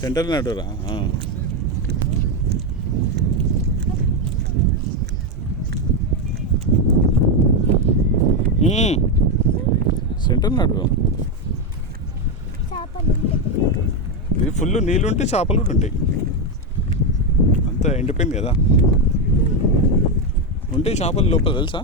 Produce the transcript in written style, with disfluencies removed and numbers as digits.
Centre నడురా. Centre నడు. ఇది full నీళ్ళు ఉంటే చేపలు కూడా ఉంటాయి. అంతా ఎండిపోయింది కదా, ఉంటాయి చేపలు లోపల తెలుసా.